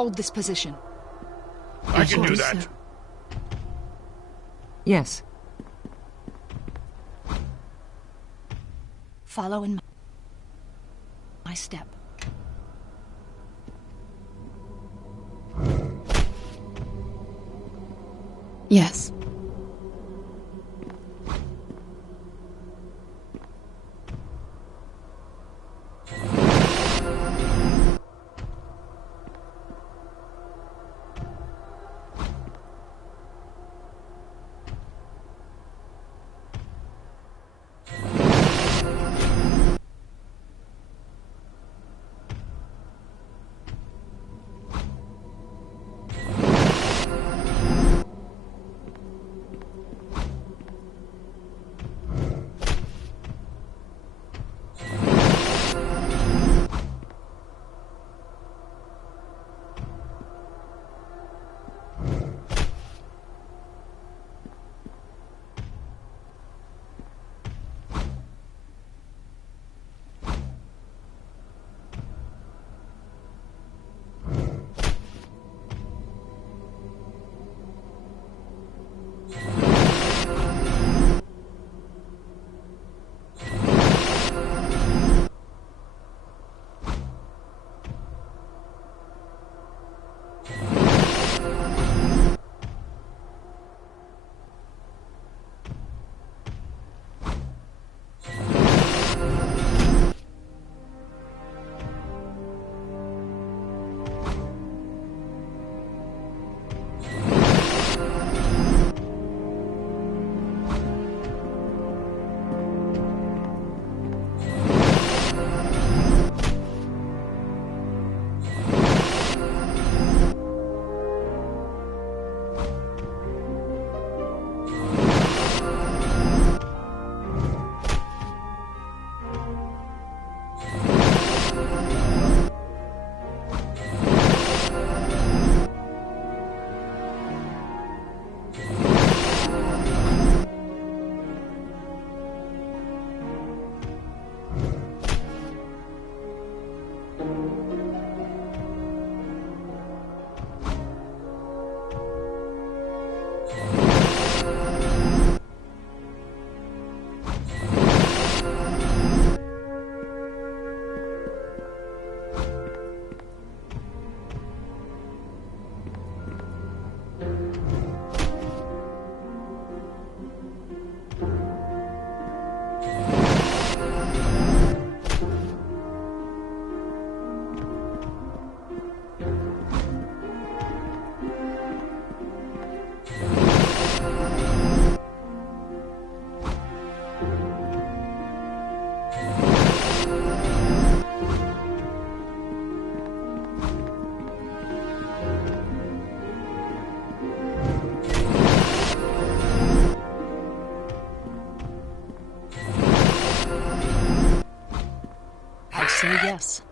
Hold this position. I can do that. Yes. Follow in my step. Yes. Say yes.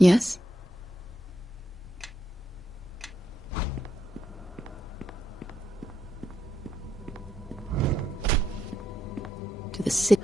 Yes? To the city.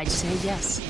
I'd say yes.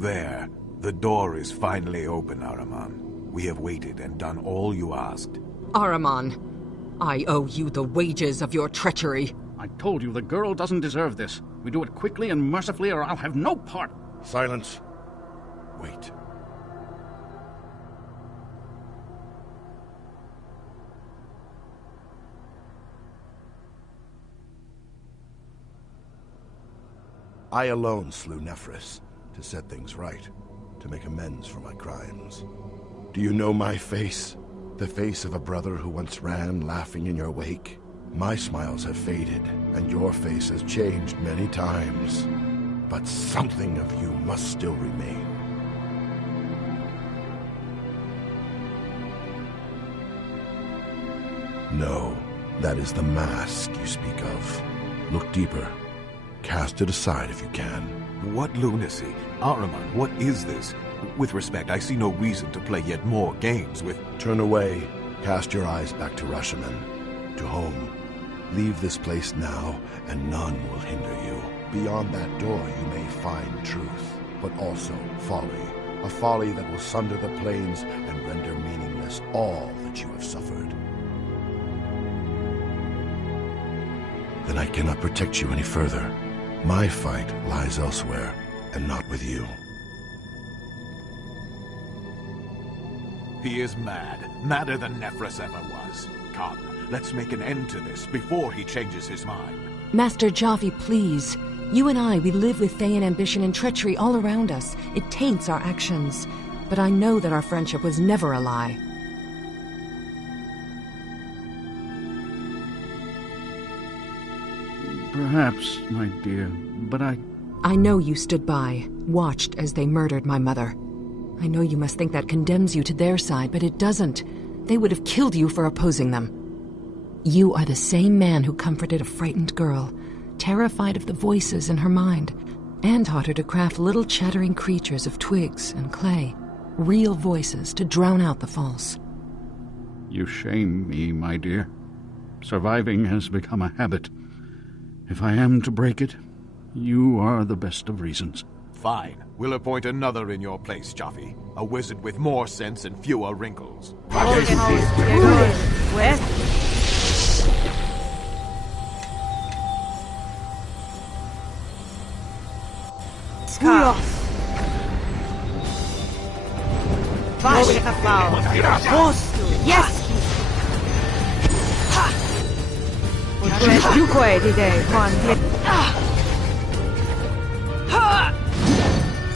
There. The door is finally open, Ahriman. We have waited and done all you asked. Ahriman, I owe you the wages of your treachery. I told you the girl doesn't deserve this. We do it quickly and mercifully, or I'll have no part. Silence. Wait. I alone slew Nephris to set things right, to make amends for my crimes. Do you know my face? The face of a brother who once ran laughing in your wake? My smiles have faded, and your face has changed many times. But something of you must still remain. No, that is the mask you speak of. Look deeper. Cast it aside if you can. What lunacy? Ahriman, what is this? With respect, I see no reason to play yet more games with... Turn away. Cast your eyes back to Rashomon, to home. Leave this place now, and none will hinder you. Beyond that door you may find truth, but also folly. A folly that will sunder the plains and render meaningless all that you have suffered. Then I cannot protect you any further. My fight lies elsewhere, and not with you. He is mad. Madder than Nephris ever was. Come, let's make an end to this before he changes his mind. Master Jaffe, please. You and I, we live with Thayan ambition and treachery all around us. It taints our actions. But I know that our friendship was never a lie. Perhaps, my dear, but I know you stood by, watched as they murdered my mother. I know you must think that condemns you to their side, but it doesn't. They would have killed you for opposing them. You are the same man who comforted a frightened girl, terrified of the voices in her mind, and taught her to craft little chattering creatures of twigs and clay, real voices to drown out the false. You shame me, my dear. Surviving has become a habit. If I am to break it, you are the best of reasons. Fine. We'll appoint another in your place, Jaffe. A wizard with more sense and fewer wrinkles.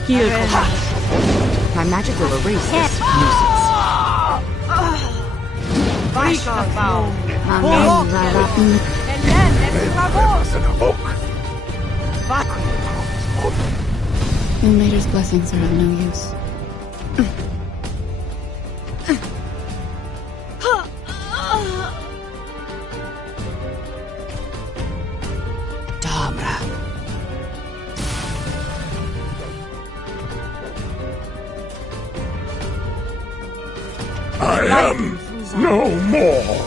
Heal. My magic will erase this nuisance. Moonmater's blessings are of no use. I am no more.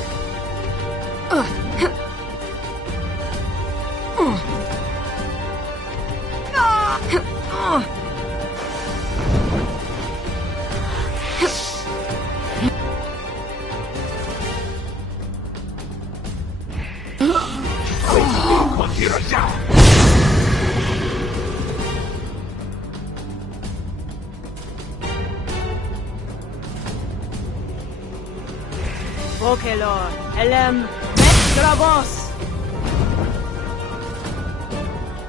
Vokelor, elem, metravos.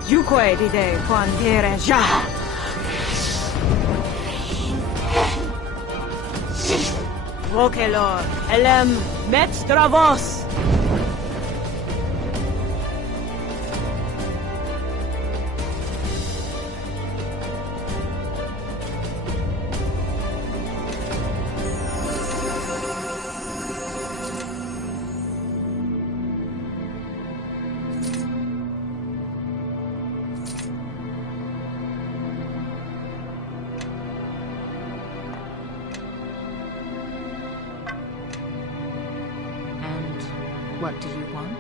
Juque dide quandere ja. Vokelor, elem, metravos. What do you want?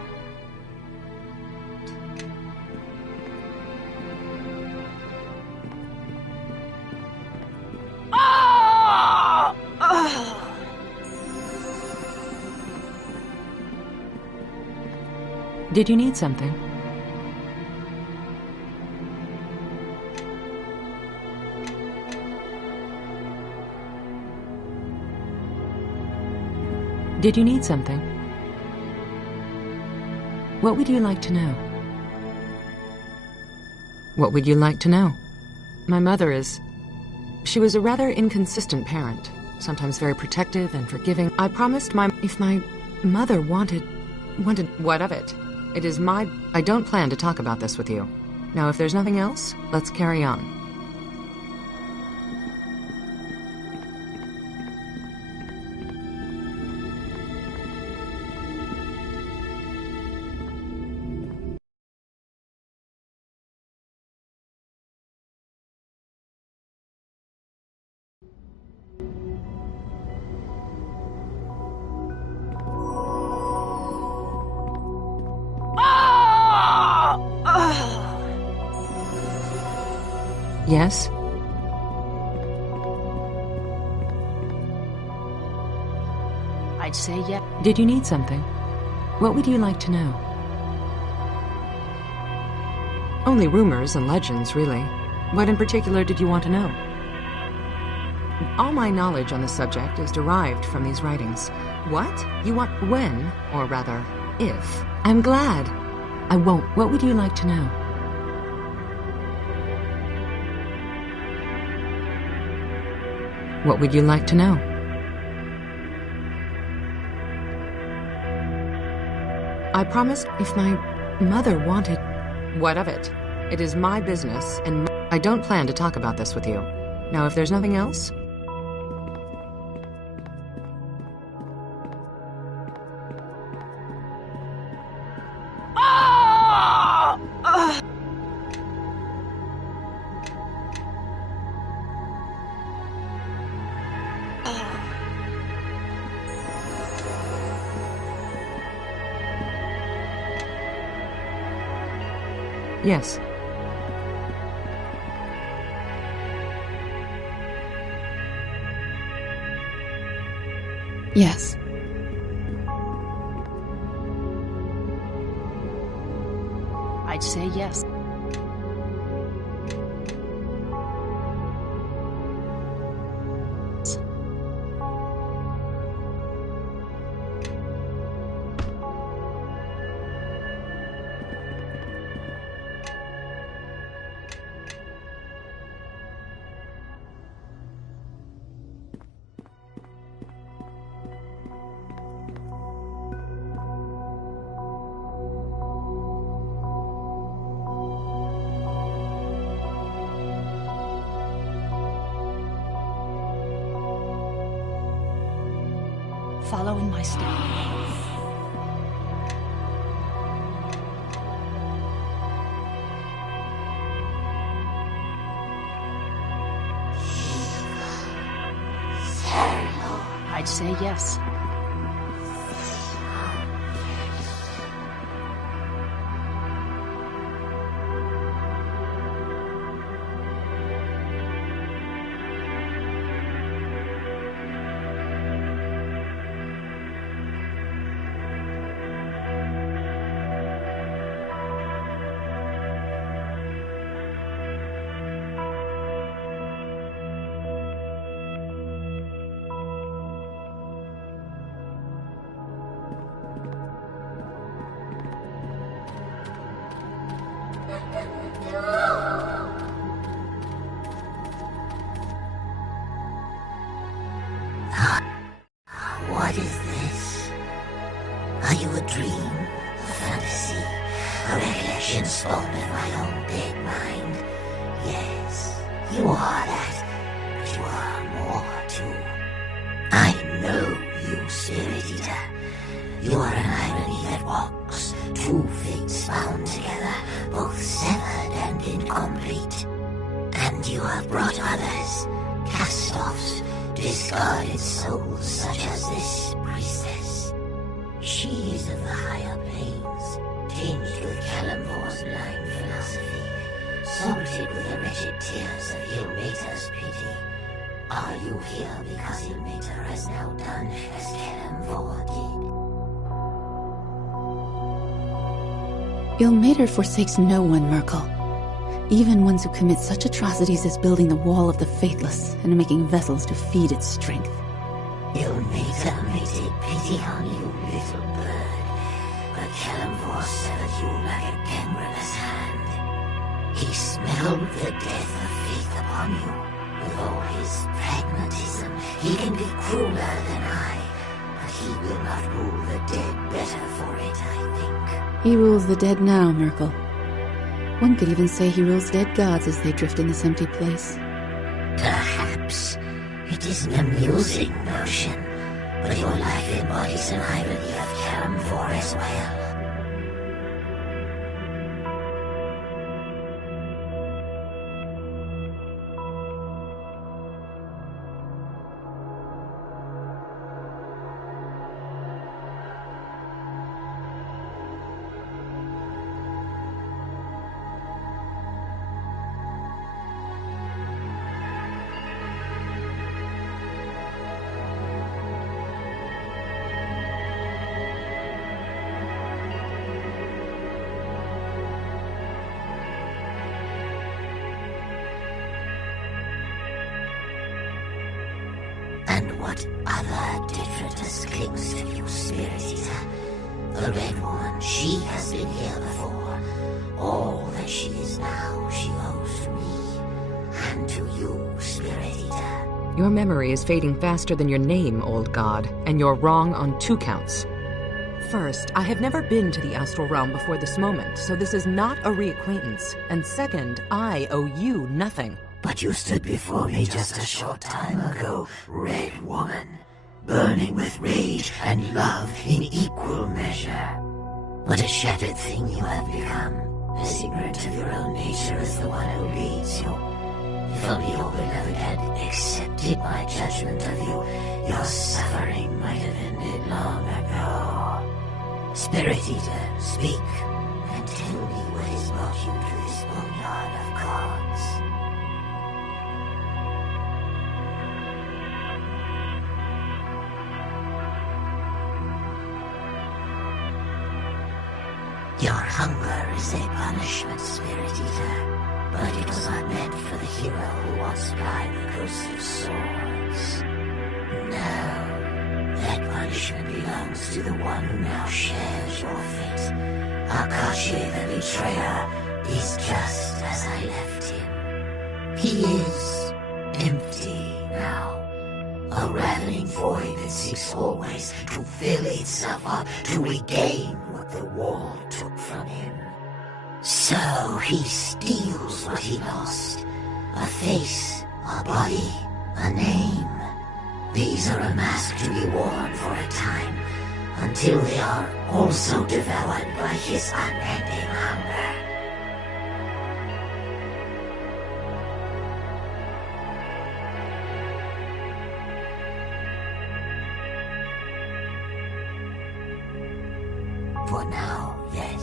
Did you need something? Did you need something? What would you like to know? What would you like to know? My mother is... She was a rather inconsistent parent, sometimes very protective and forgiving. I promised if my mother wanted what of it? It is my... I don't plan to talk about this with you. Now, if there's nothing else, let's carry on. Yes? I'd say yes. Did you need something? What would you like to know? Only rumors and legends, really. What in particular did you want to know? All my knowledge on the subject is derived from these writings. What? You want when, or rather, if? I'm glad. I won't. What would you like to know? What would you like to know? I promised if my mother wanted... What of it? It is my business, and I don't plan to talk about this with you. Now, if there's nothing else... Yes. Yes. I'd say yes. Following my steps. I'd say yes. What is this? Are you a dream, a fantasy, a recollection spawned in my own dead mind? Yes, you are that, but you are more too. I know you, Spirit Eater. You are an irony that walks, two fates bound together, both severed and incomplete. And you have brought others, cast-offs, discarded souls such as this priestess. She is of the higher planes, tinged with Kalimvor's blind philosophy, salted with the wretched tears of Ilmater's pity. Are you here because Ilmater has now done as Kalimvor did? Ilmater forsakes no one, Merkel. Even ones who commit such atrocities as building the Wall of the Faithless and making vessels to feed its strength. Ilmater may take pity on you, little bird, but Kalimvor severed you like a gangrenous hand. He smelled the death of faith upon you. With all his pragmatism, he can be crueler than I, but he will not rule the dead better for it, I think. He rules the dead now, Merkel. One could even say he rules dead gods as they drift in this empty place. Perhaps. It is an amusing notion, but your life embodies an irony of Kalimvor as well. And what other detritus clings to you, Spirit Eater? The Red Woman, she has been here before. All that she is now, she owes to me. And to you, Spirit Eater. Your memory is fading faster than your name, old god, and you're wrong on 2 counts. First, I have never been to the astral realm before this moment, so this is not a reacquaintance. And second, I owe you nothing. But you stood before me just a short time ago, Red Woman, burning with rage and love in equal measure. What a shattered thing you have become, as ignorant of your own nature as the one who leads you. If only your beloved had accepted my judgment of you, your suffering might have ended long ago. Spirit Eater, speak, and tell me what has brought you to this boneyard of gods. Your hunger is a punishment, Spirit Eater, but it was not meant for the hero who once plied the cursive swords. No, that punishment belongs to the one who now shares your fate. Akashi the Betrayer is just as I left him. He is empty now. A ravening void that seeks always to fill itself up, to regain what the wall took from him. So he steals what he lost. A face, a body, a name. These are a mask to be worn for a time, until they are also devoured by his unending hunger. For now, yes,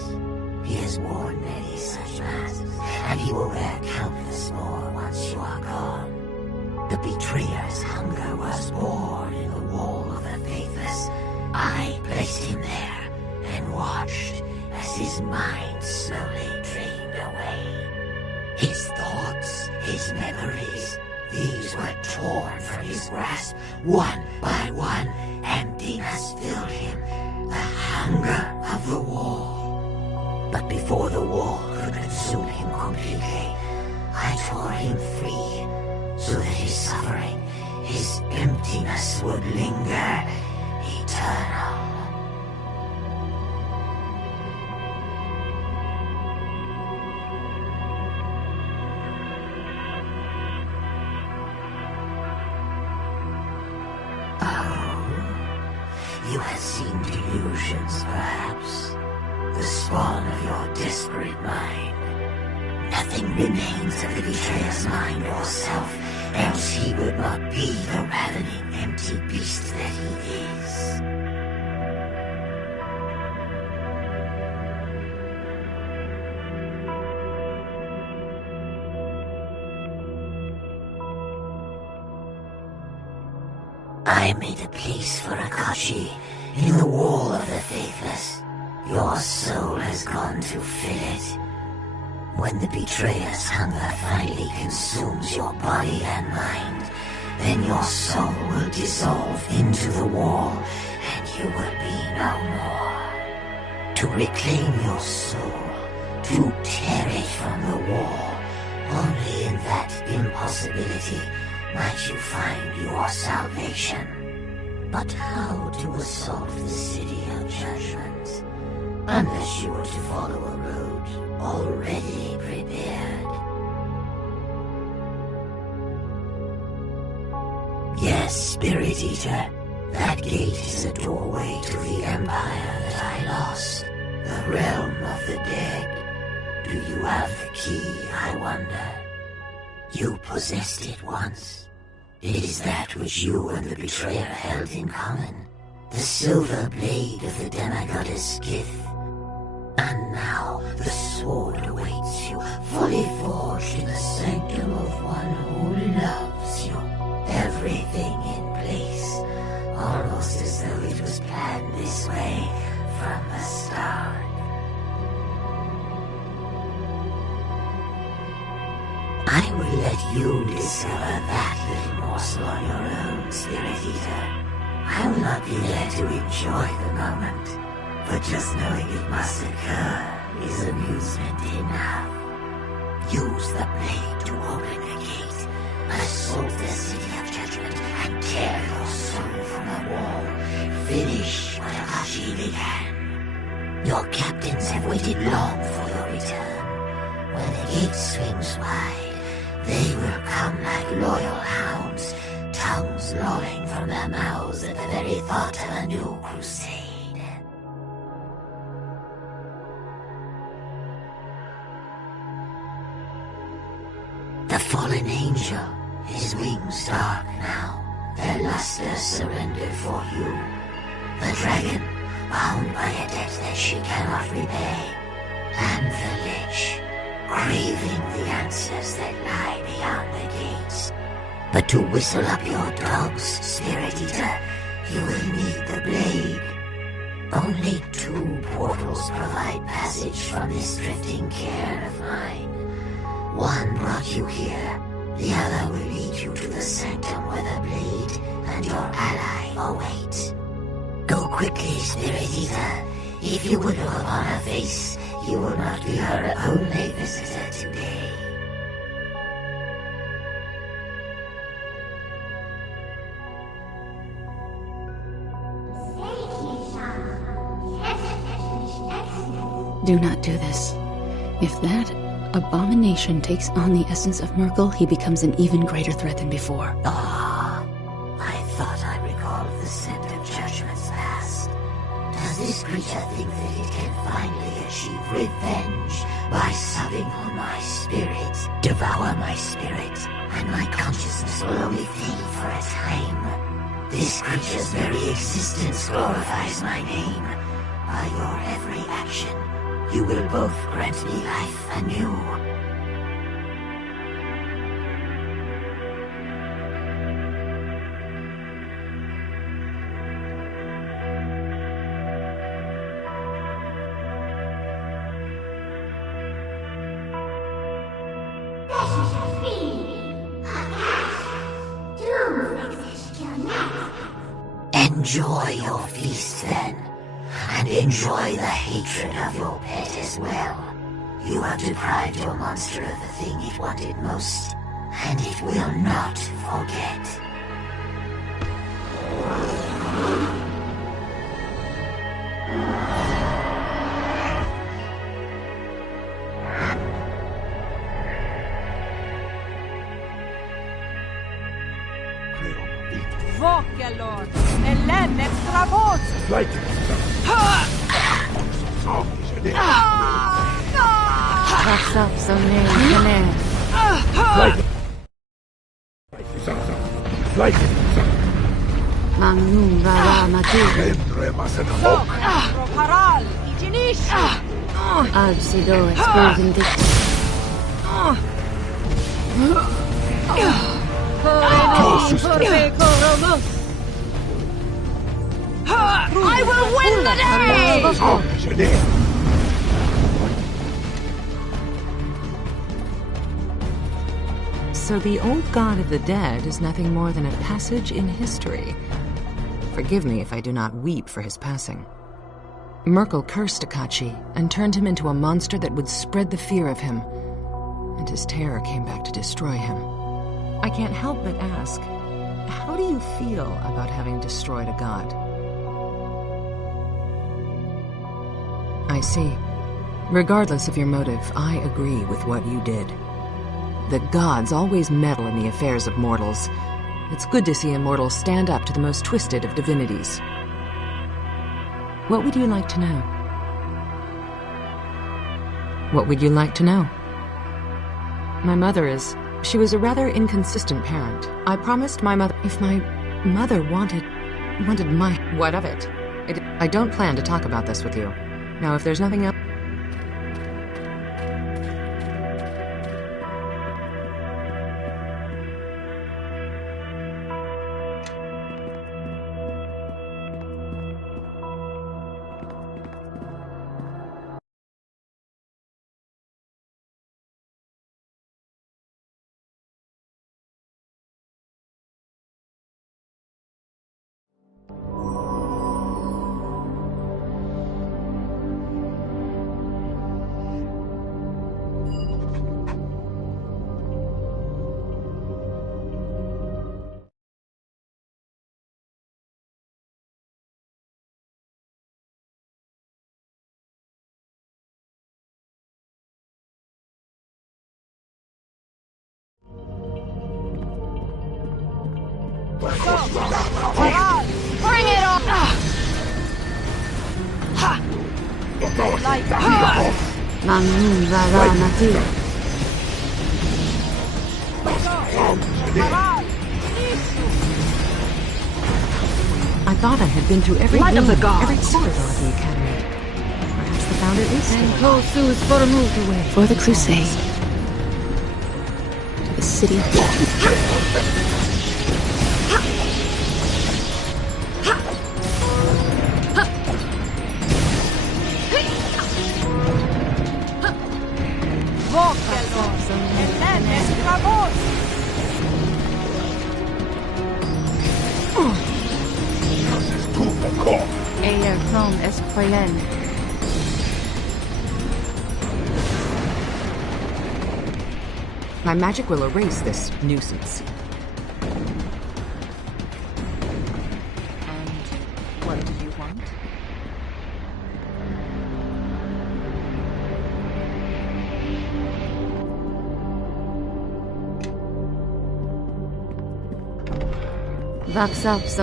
he has worn many such masks, and he will wear countless more once you are gone. The betrayer's hunger was born in the Wall of the Faithless. I placed him there, and watched as his mind slowly drained away. His thoughts, his memories, these were torn from his grasp, one by one. Emptiness filled him, the hunger of the wall. But before the wall could consume him completely, I tore him free, so that his suffering, his emptiness would linger eternal. You have seen delusions, perhaps, the spawn of your desperate mind. Nothing remains of the betrayer's mind or self, else he would not be the ravening, empty beast that he is. I made a place for Akashi in the Wall of the Faithless. Your soul has gone to fill it. When the betrayer's hunger finally consumes your body and mind, then your soul will dissolve into the wall, and you will be no more. To reclaim your soul, to tear it from the wall, only in that impossibility might you find your salvation. But how to assault the city of judgment, unless you were to follow a road already prepared? Yes, Spirit Eater, that gate is a doorway to the empire that I lost, the realm of the dead. Do you have the key, I wonder? You possessed it once. It is that which you and the betrayer held in common, the silver blade of the demigoddess Gith. And now the sword awaits you, fully forged in the sanctum of one who loves you. Everything in place, almost as though it was planned this way from the start. I will let you discover that little morsel on your own, Spirit Eater. I will not be there to enjoy the moment, but just knowing it must occur is amusement enough. Use the blade to open the gate, assault the city of judgment, and tear your soul from the wall. Finish what Akashi began. Your captains have waited long for your return. When the gate swings wide, they will come like loyal hounds, tongues lolling from their mouths at the very thought of a new crusade. The fallen angel, his wings dark now, their luster surrendered for you. The dragon, bound by a debt that she cannot repay, and the lich, craving the answers that lie beyond the gates. But to whistle up your dogs, Spirit Eater, you will need the blade. Only 2 portals provide passage from this drifting cairn of mine. One brought you here, the other will lead you to the sanctum where the blade and your ally await. Go quickly, Spirit Eater. If you would look upon her face, you will not be her only visitor today. Do not do this. If that abomination takes on the essence of Merkel, he becomes an even greater threat than before. I thought I recalled the scent of judgment's past. Does this creature think that it can finally achieve revenge by supping on my spirit, devour my spirit, and my consciousness will only fade for a time? This creature's very existence glorifies my name. By your every action, you will both grant me life anew. Enjoy your feast then, and enjoy the hatred of your pet as well. You have deprived your monster of the thing it wanted most, and it will not forget. Vogelor, Ellen extra voz! What's up, so name, Magnum Rara Matu. Proparal, Iginish! Absido exposing dictum. Corre, Coromo! I will win the day! So the old god of the dead is nothing more than a passage in history. Forgive me if I do not weep for his passing. Merkel cursed Akachi and turned him into a monster that would spread the fear of him, and his terror came back to destroy him. I can't help but ask, how do you feel about having destroyed a god? I see. Regardless of your motive, I agree with what you did. The gods always meddle in the affairs of mortals. It's good to see immortals stand up to the most twisted of divinities. What would you like to know? What would you like to know? My mother she was a rather inconsistent parent. I promised my mother, if my mother wanted my... What of it? I don't plan to talk about this with you. Now, if there's nothing else... Bring it on! I thought I had been through every room, every corridor of the Academy. Perhaps the founder is still alive. For the crusade. To the city of judgment. My magic will erase this nuisance. And what do you want?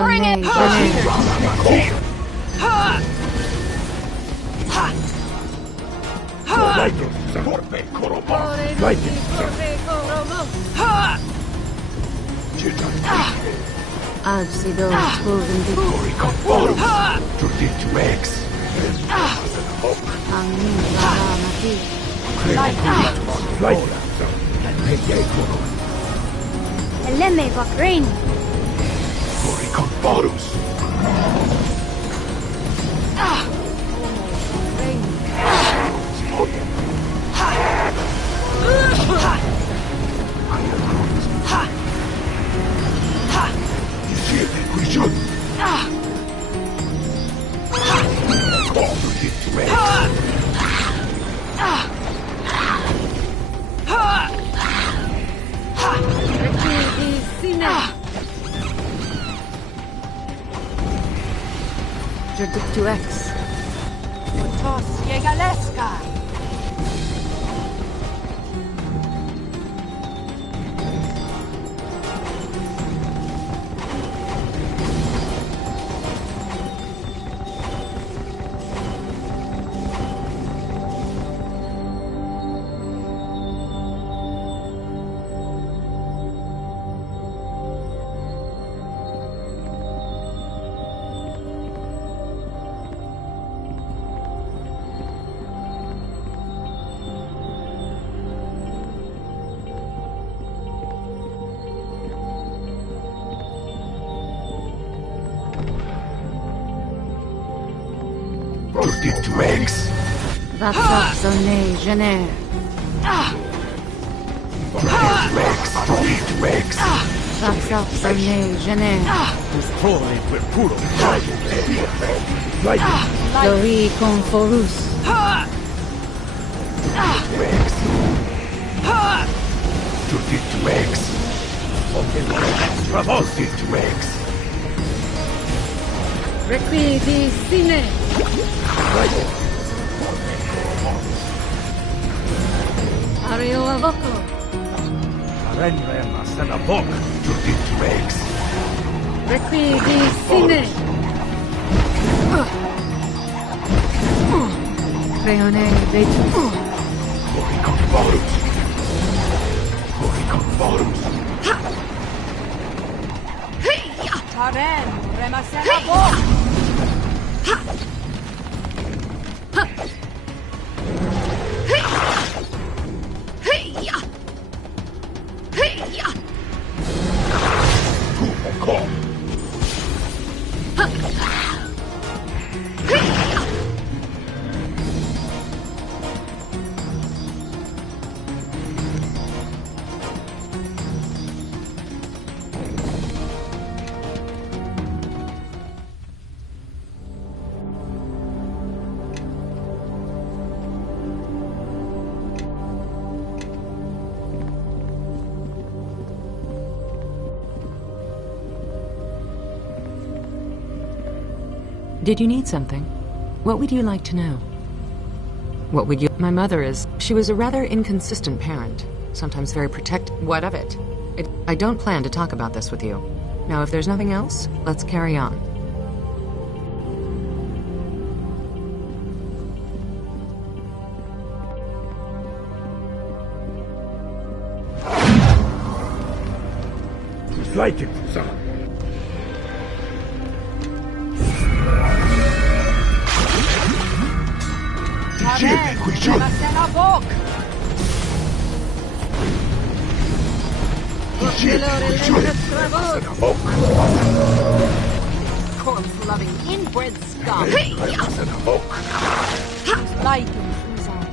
Bring it on! Lemme Vakrin. X. Tos Yegaleska! Vaxar sonne gener. Vaxar sonne gener. Lori conforus. Requidi sine. Ario avoco. Requidi sine. Creone vetus. Taren, remasena bok. Did you need something? What would you like to know? What would you... My mother is... She was a rather inconsistent parent. Sometimes very What of it? I don't plan to talk about this with you. Now, if there's nothing else, let's carry on. Corpse-loving inbred scum. Light and Susan.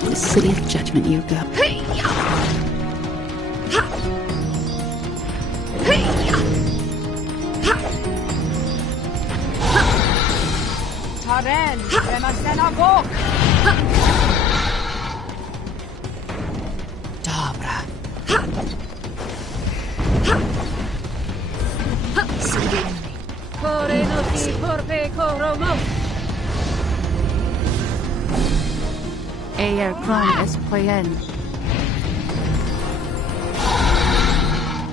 The city of judgment you go. Taren, remasena bok. Dobra. Kore no ki porpe koromo. Ayer cron es poyen.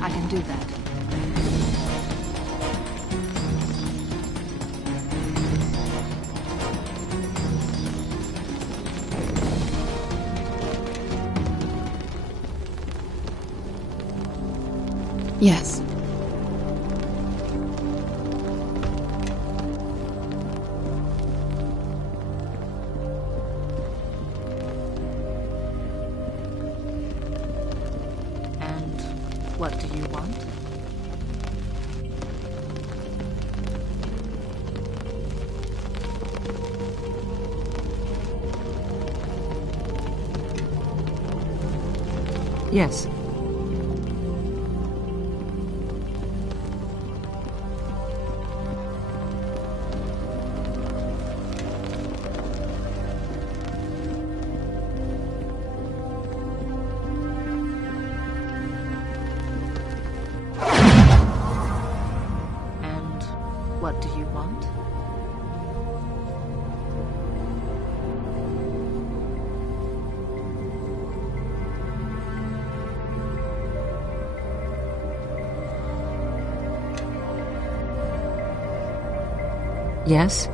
I can do that. Yes. And what do you want? Yes. And what do you want? Yes?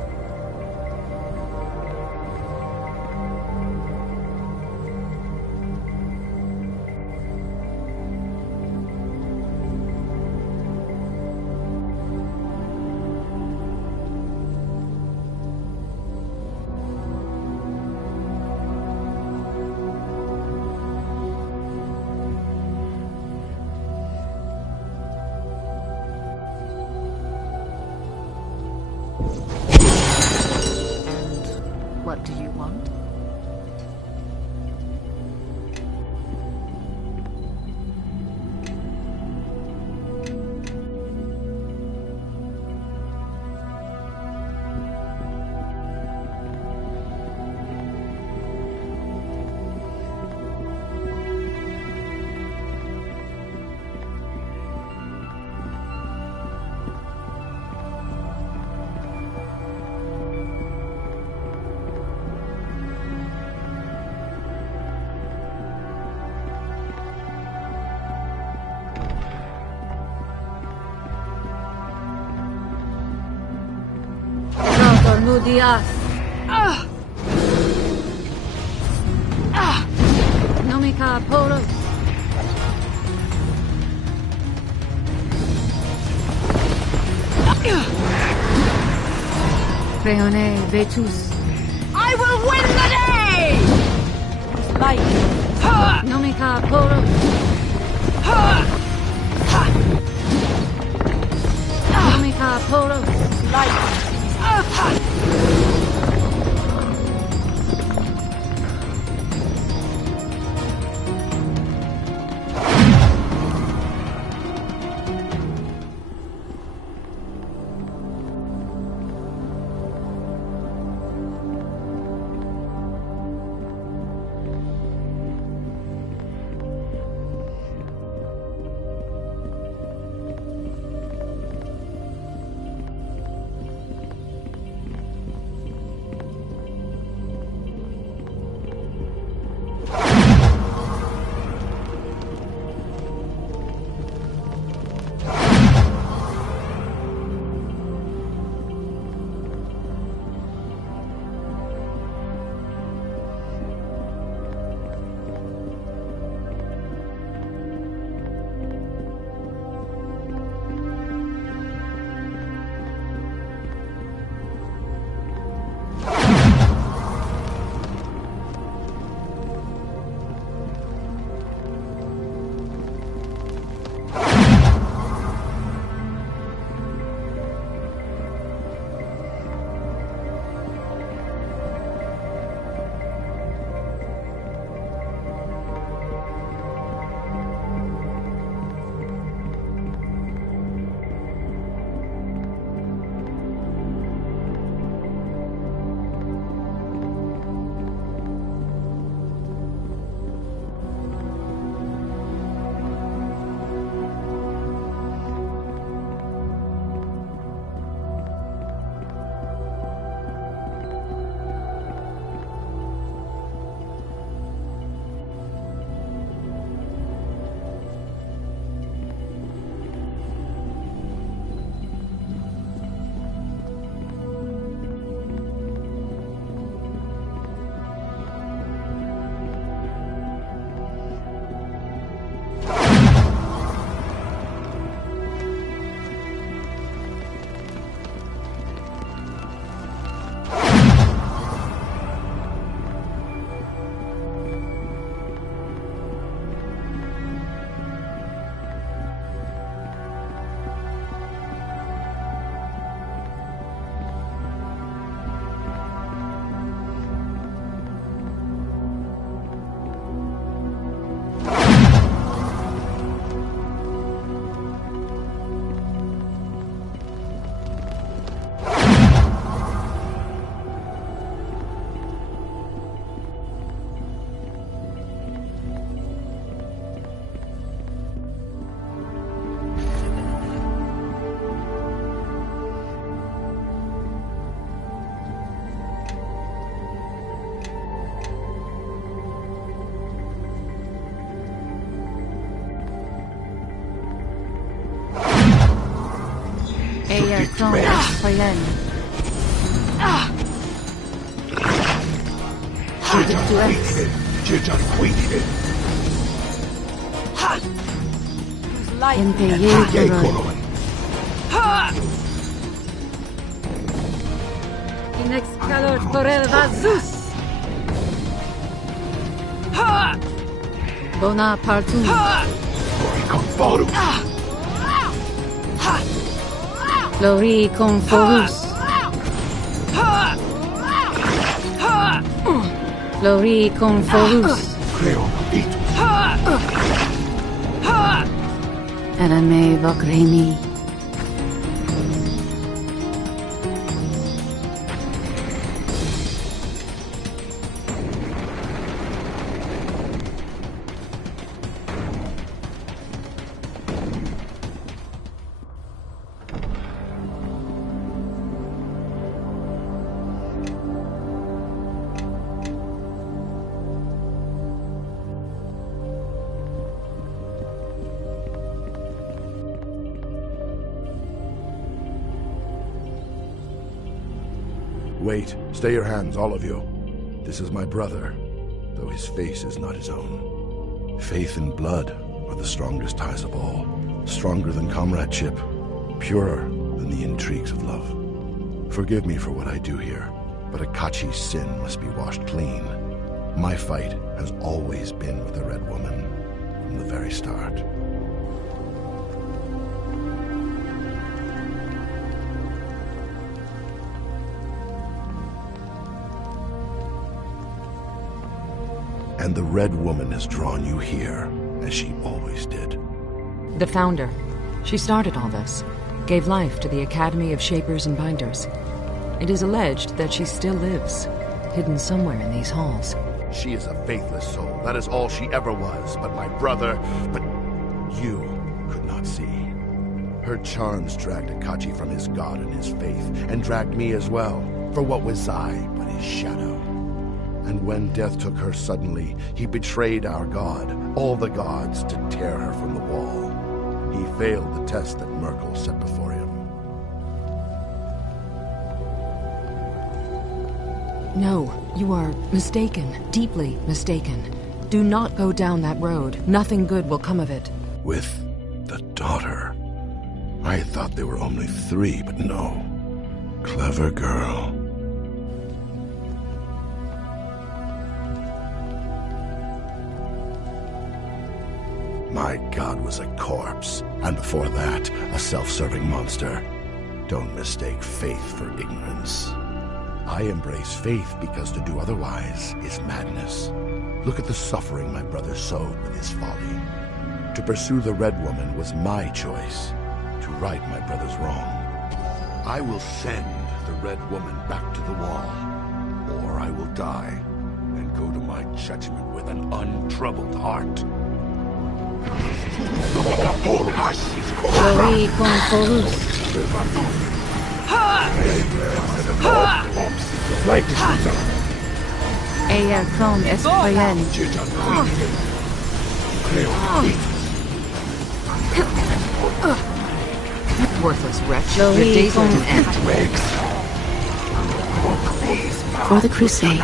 Amudias. Nomika Polo. Creone Vetus. I will win the day! Light. Nomika Polo. Nomika Polo. Light. Inexcalor por el Vazus. Bonapartum. Flori Conforus. Flori Conforus. Elame Vokremi. Wait, stay your hands, all of you. This is my brother, though his face is not his own. Faith and blood are the strongest ties of all. Stronger than comradeship, purer than the intrigues of love. Forgive me for what I do here, but Akachi's sin must be washed clean. My fight has always been with the Red Woman, from the very start. And the Red Woman has drawn you here, as she always did. The founder. She started all this, gave life to the Academy of Shapers and Binders. It is alleged that she still lives, hidden somewhere in these halls. She is a faithless soul. That is all she ever was. But my brother... But you could not see. Her charms dragged Akachi from his god and his faith, and dragged me as well. For what was I but his shadow? And when death took her suddenly, he betrayed our god, all the gods, to tear her from the wall. He failed the test that Merkel set before him. No, you are mistaken, deeply mistaken. Do not go down that road. Nothing good will come of it. With the daughter. I thought there were only 3, but no. Clever girl. My god was a corpse, and before that, a self-serving monster. Don't mistake faith for ignorance. I embrace faith because to do otherwise is madness. Look at the suffering my brother sowed with his folly. To pursue the Red Woman was my choice, to right my brother's wrong. I will send the Red Woman back to the wall, or I will die and go to my judgment with an untroubled heart. Flori Conforus. Eia Crom Espoyen. Worthless wretch. Flori Your days are at an end. For the crusade.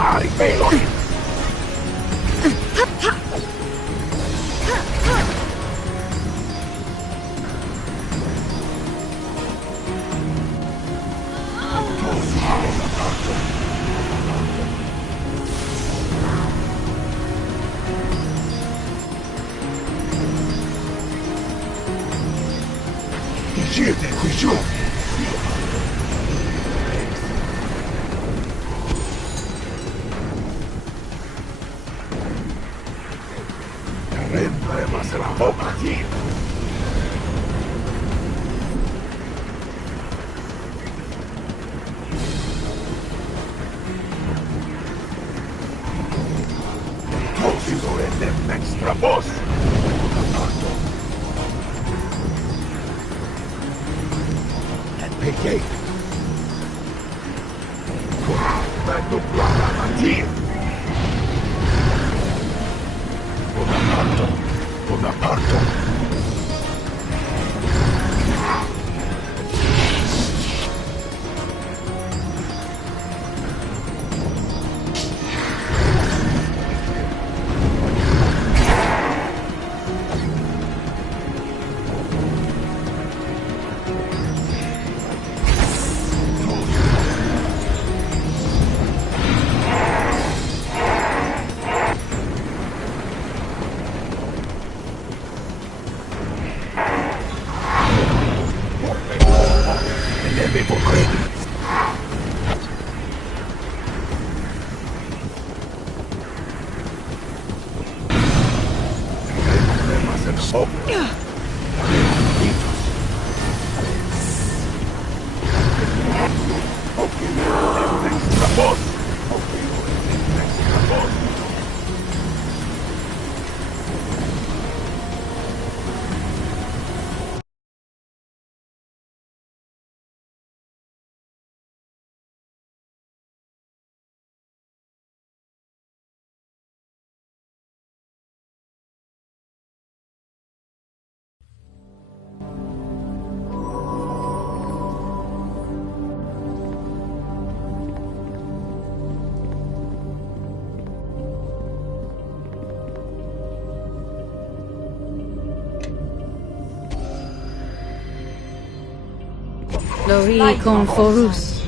Lori con Forus.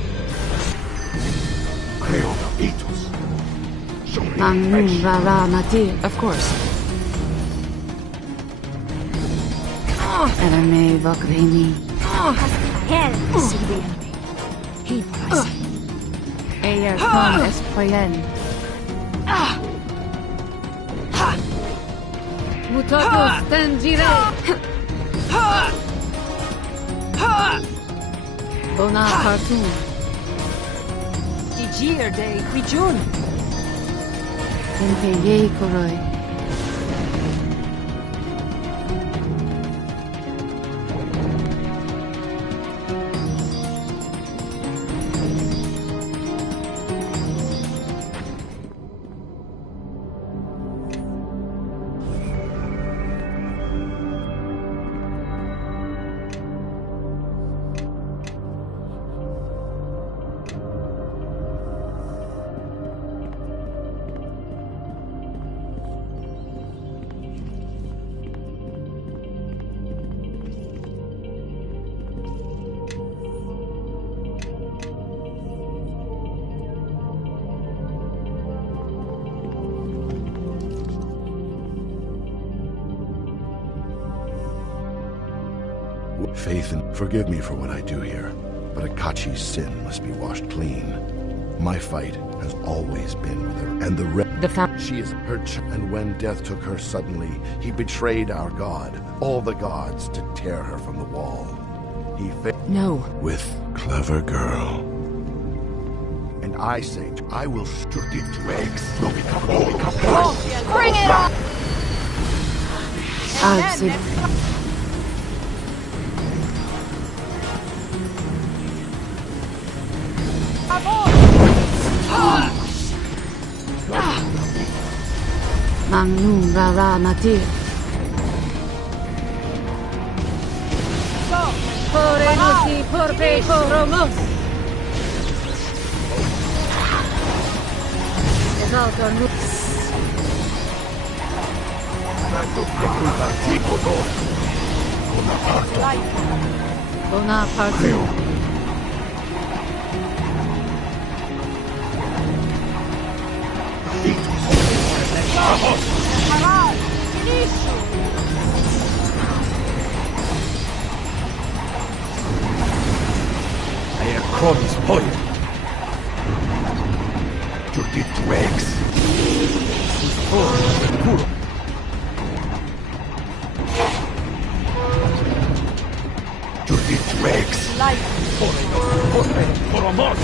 Magnum Rara Matir. Of course. Erame Vokrini. Hell. See the enemy. Heed what I say. Ayer con Espoyen. Mutatus Tengire. Bona Cartoon. Digir de Quichun. Tempe Ye Koroi. Faith and forgive me for what I do here, but Akachi's sin must be washed clean. My fight has always been with her, and she is her and when death took her suddenly, he betrayed our god, all the gods, to tear her from the wall. He failed. No. With clever girl. And I say, I will strip it to eggs. Bring it on! Alcid. Magnum Rara Matir. Porenuti porpe coromos. Esalto nux. Bonaparte. Cronis point. Judith Rex. Judith Rex. For a month.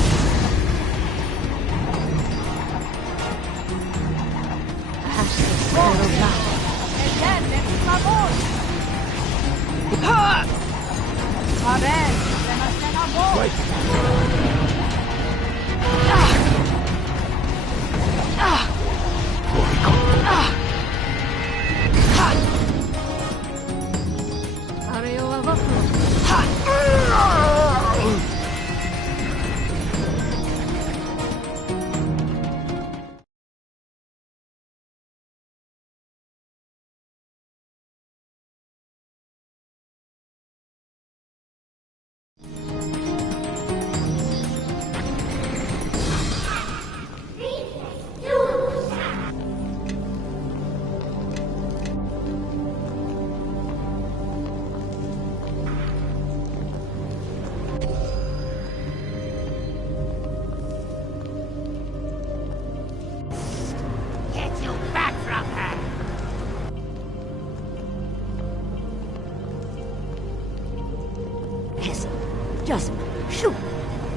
Just shoot.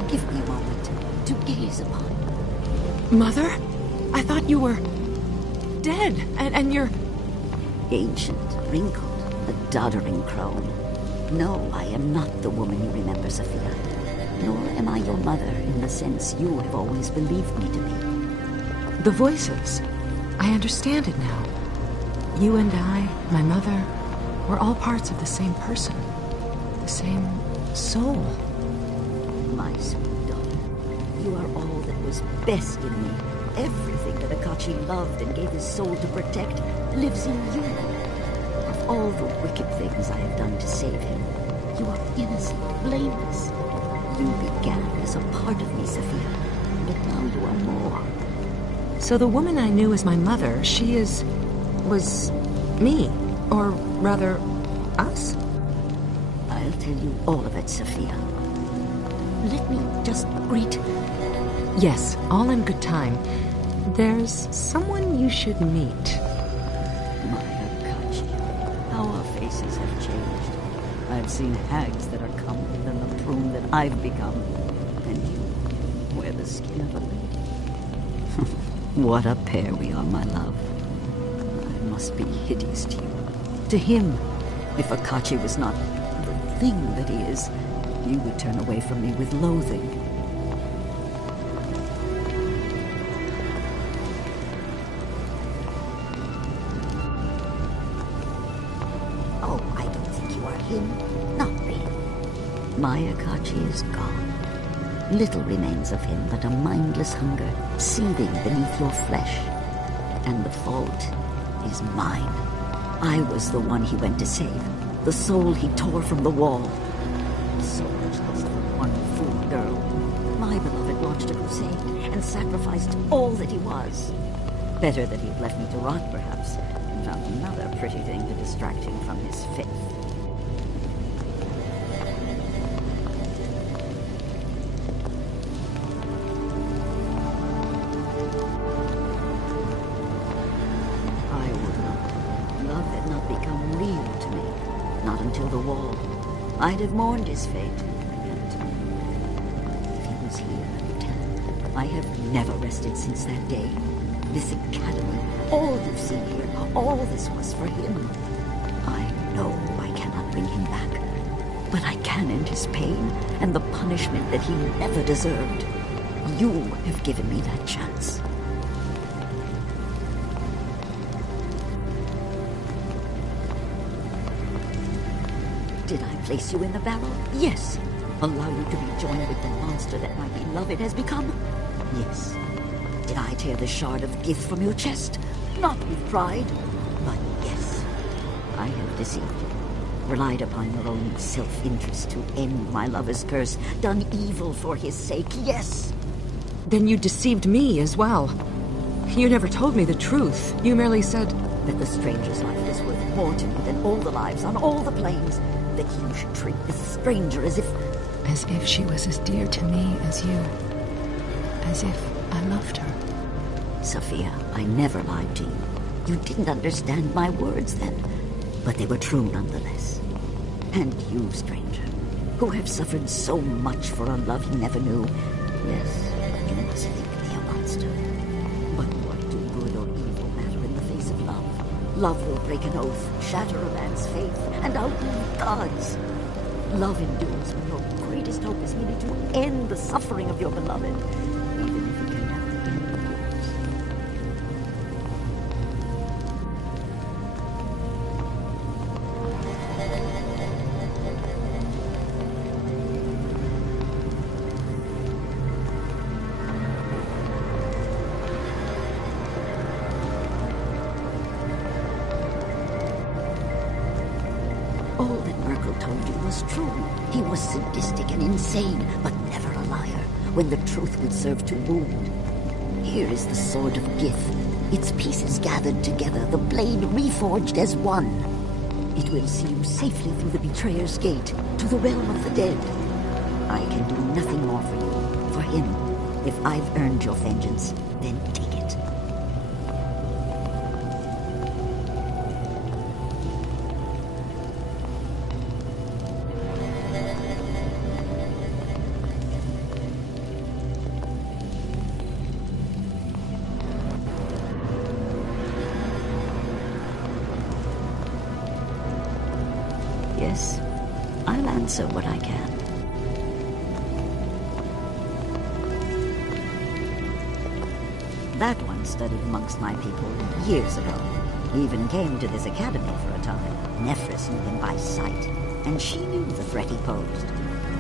Give me a moment to gaze upon. Mother? I thought you were dead, and you're... Ancient, wrinkled, a doddering crone. No, I am not the woman you remember, Sophia. Nor am I your mother in the sense you have always believed me to be. The voices. I understand it now. You and I, my mother, we're all parts of the same person. The same soul. My sweet daughter, you are all that was best in me. Everything that Akachi loved and gave his soul to protect lives in you. Of all the wicked things I have done to save him, you are innocent, blameless. You began as a part of me, Sophia, but now you are more. So the woman I knew as my mother, was me. Or rather, us? I'll tell you all of it, Sophia. Let me just greet... Yes, all in good time. There's someone you should meet. My Akachi, how our faces have changed. I've seen hags that are comelier than the prune that I've become. And you wear the skin of a lady. What a pair we are, my love. I must be hideous to you. To him, if Akachi was not the thing that he is, you would turn away from me with loathing. Oh, I don't think you are him. Not really. My Akachi is gone. Little remains of him but a mindless hunger seething beneath your flesh. And the fault is mine. I was the one he went to save. The soul he tore from the wall. So much less for one fool girl. My beloved launched a crusade and sacrificed all that he was. Better that he had left me to rot, perhaps, and found another pretty thing to distract him from his faith. I'd have mourned his fate. If he was here, I'd tell him. I have never rested since that day. This academy, all you've seen here, all this was for him. I know I cannot bring him back, but I can end his pain and the punishment that he never deserved. You have given me that chance. Did I place you in the barrel? Yes. Allow you to be joined with the monster that my beloved has become? Yes. Did I tear the shard of gift from your chest? Not with pride, but yes. I have deceived you, relied upon your own self-interest to end my lover's curse, done evil for his sake, yes. Then you deceived me as well. You never told me the truth. You merely said that the stranger's life is worth more to me than all the lives on all the planes. That you should treat this stranger as if... As if she was as dear to me as you. As if I loved her. Sophia, I never lied to you. You didn't understand my words then, but they were true nonetheless. And you, stranger, who have suffered so much for a love you never knew, yes, you must think me a monster. But what do good or evil matter in the face of love? Love will break an oath, shatter a man's faith, and outlive God's. Love endures when your greatest hope is merely to end the suffering of your beloved, even if it can never end yours. All that Merkel told you was true. He was sadistic and insane, but never a liar, when the truth would serve to wound. Here is the sword of Gith, its pieces gathered together, the blade reforged as one. It will see you safely through the betrayer's gate, to the realm of the dead. I can do nothing more for you, for him. If I've earned your vengeance, then take it. Yes, I'll answer what I can. That one studied amongst my people years ago. He even came to this academy for a time. Nephris knew him by sight, and she knew the threat he posed.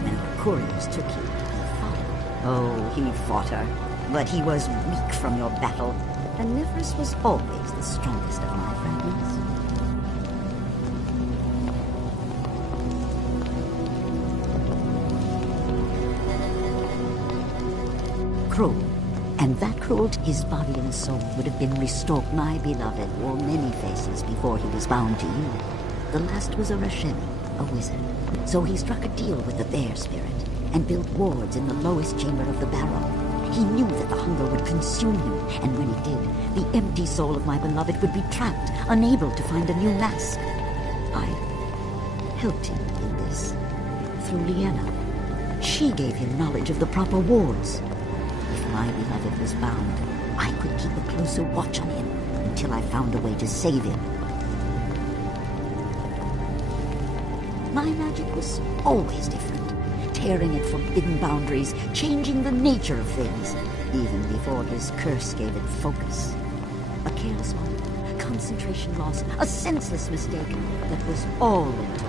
When our couriers took you, he followed. Oh, he fought her, but he was weak from your battle, and Nephris was always the strongest of my friends. cruel. And that cruelty, his body and soul would have been restored. My beloved wore many faces before he was bound to you. The last was a Rasheni, a wizard. So he struck a deal with the Bear Spirit and built wards in the lowest chamber of the barrow. He knew that the hunger would consume him, and when it did, the empty soul of my beloved would be trapped, unable to find a new mask. I helped him in this through Liena. She gave him knowledge of the proper wards. If my beloved was bound, I could keep a closer watch on him until I found a way to save him. My magic was always different, tearing at forbidden boundaries, changing the nature of things, even before his curse gave it focus. A careless one, concentration loss, a senseless mistake that was all it took.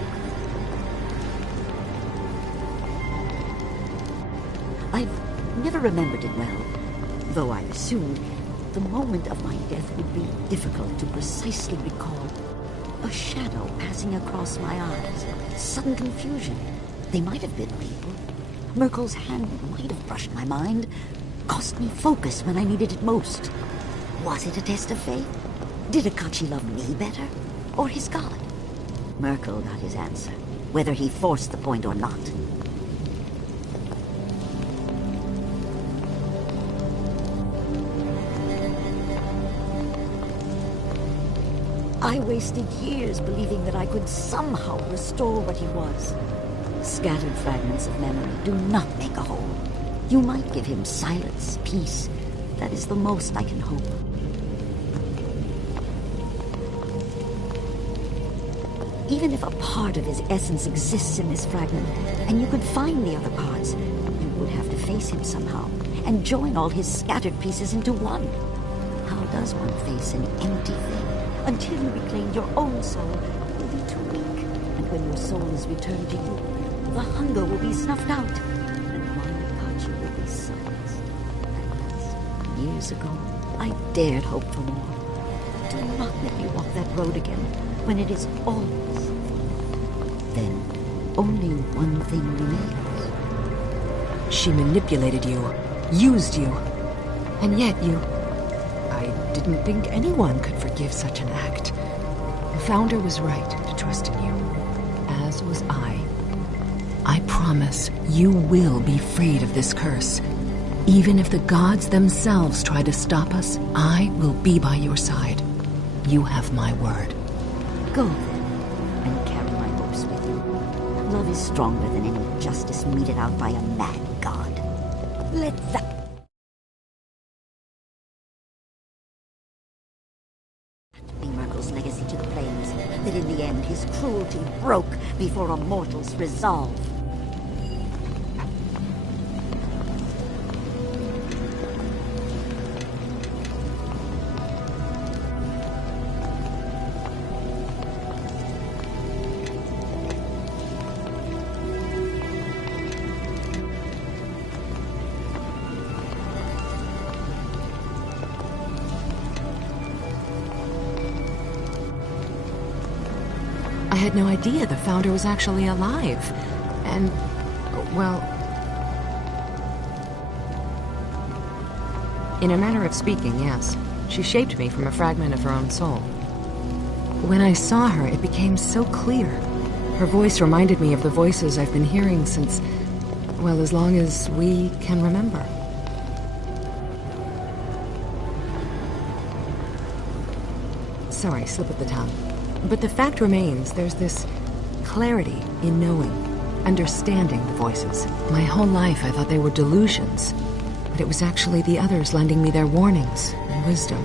I've never remembered it well, though I assumed the moment of my death would be difficult to precisely recall. A shadow passing across my eyes, sudden confusion. They might have been people. Merkel's hand might have brushed my mind, cost me focus when I needed it most. Was it a test of faith? Did Akachi love me better, or his god? Merkel got his answer, whether he forced the point or not. I wasted years believing that I could somehow restore what he was. Scattered fragments of memory do not make a whole. You might give him silence, peace. That is the most I can hope. Even if a part of his essence exists in this fragment, and you could find the other parts, you would have to face him somehow, and join all his scattered pieces into one. How does one face an empty thing? Until you reclaim your own soul, you'll be too weak. And when your soul is returned to you, the hunger will be snuffed out, and my Akachi will be silenced. At last, years ago, I dared hope for more. Do not let me walk that road again, when it is always full. Then, only one thing remains. She manipulated you, used you, and yet you... I didn't think anyone could forgive such an act. The Founder was right to trust in you, as was I. I promise you will be freed of this curse. Even if the gods themselves try to stop us, I will be by your side. You have my word. Go then, and carry my hopes with you. Love is stronger than any justice meted out by a mad god. Let that be Merkel's legacy to the plains, that in the end his cruelty broke before a mortal's resolve. I had no idea the Founder was actually alive. And, well... in a manner of speaking, yes. She shaped me from a fragment of her own soul. When I saw her, it became so clear. Her voice reminded me of the voices I've been hearing since, well, as long as we can remember. Sorry, slip of the tongue. But the fact remains, there's this clarity in knowing, understanding the voices. My whole life I thought they were delusions, but it was actually the others lending me their warnings and wisdom,